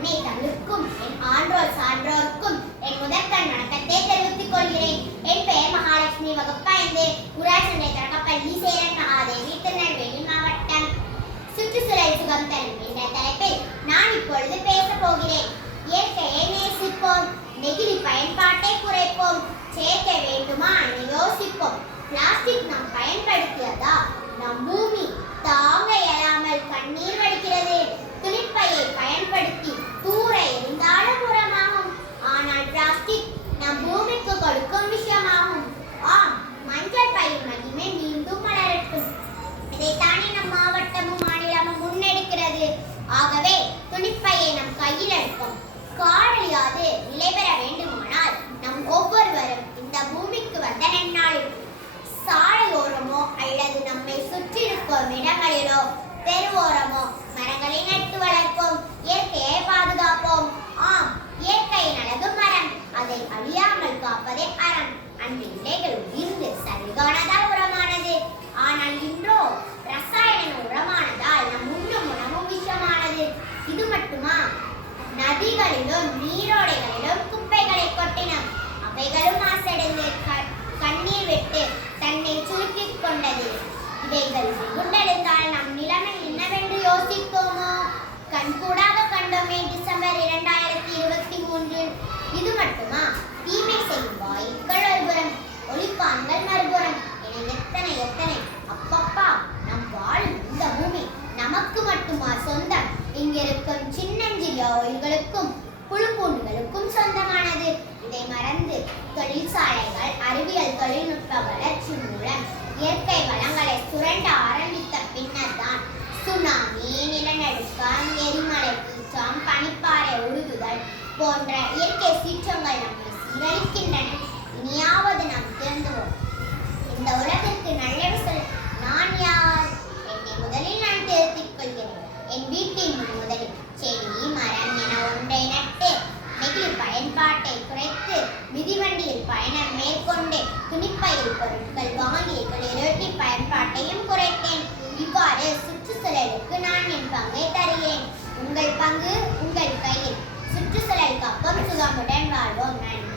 அன்னை தமிழுக்கும் என் ஆன்றோர் சான்றோருக்கும் என் முதற்கண் வணக்கத்தை தெரிவித்துக் கொள்கிறேன். என் பெயர் மகாலட்சுமி வகுப்பைந்து ஊராட்சி நிலை தொடக்கப்பள்ளி சேரன் மகாதேவி திருநெல்வேலி மாவட்டம். சுற்றுச்சூழல் சுகம் தரும் என்ற தலைப்பில் நான் இப்பொழுது பேச போகிறேன். இயற்கையை நேசிப்போம் நெகிழி பயன்பாட்டை குறைப்போம் சேர்க்க வேண்டுமா என யோசிப்போம். பிளாஸ்டிக் நாம் பயன்படுத்தியதா துணிப்பையை நம் கையில் எடுப்போம். காடழியாது நிலை பெற வேண்டுமானால் நம் ஒவ்வொருவரும் இந்த பூமிக்கு வந்த நன்னாளில் சாலையோரமோ அல்லது நம்மை சுற்றியிருக்கும் இடங்களிலோ தெருவோரமோ மரங்களை நட்டு வளர்ப்போம். இயற்கையை பாதுகாப்போம். ஆம் இயற்கையின் அழகு மரம் அதை அழியாமல் காப்பதே அறம். அந்த இலைகள் உயிர்ந்து சரிகானதால் குளங்களிலும் நீரோடைகளிலும் குப்பைகளை கொட்டின அவைகளும் மாசடைந்து கண்ணீர் விட்டு தன்னை சுருக்கிக் கொண்டது. இவைகள் வெகுண்டெழுந்தால் நம் நிலைமை என்னவென்று யோசிப்போமோ? கண்கூடாக கண்டோமே டிசம்பர் இரண்டாயிரத்தி இருபத்தி மூன்றில். இது மட்டுமா? தீமை செய்யும் வாயுக்கள் ஒருபுறம் ஒளிப்பான்கள் மறுபுறம். என எத்தனை எத்தனை? அப்பப்பா நம் வாழும் இந்த பூமி நமக்கு மட்டுமா சொந்தம்? இங்கிருக்கும் சின்னஞ்சிறிய உயிர்களுக்கும் எல்லோருக்கும் சொந்தமானது. இதை மறந்து தொழிற்சாலைகள் அறிவியல் தொழில்நுட்ப வளர்ச்சி மூலம் இயற்கை வளங்களை சுரண்ட ஆரம்பித்த பின்னர் தான் சுனாமி நிலநடுக்கம் எரிமலை வீச்சம் பனிப்பாறை உருகுதல் போன்ற இயற்கை சீற்றங்கள் நம்மை சீரழிக்கின்றன இனியாவது பயன்பாட்டை குறைத்து மிதிவண்டியில் பயணம் மேற்கொண்டு துணிப்பையில் பொருட்கள் வாங்கி இரட்டி பயன்பாட்டையும் குறைத்தேன். இவ்வாறு சுற்றுச்சூழலுக்கு நான் என் பங்கை தருகிறேன். உங்கள் பங்கு உங்கள் கையில். சுற்றுச்சூழல் காப்போம் சுகமுடன் வாழ்வோம். நன்றி.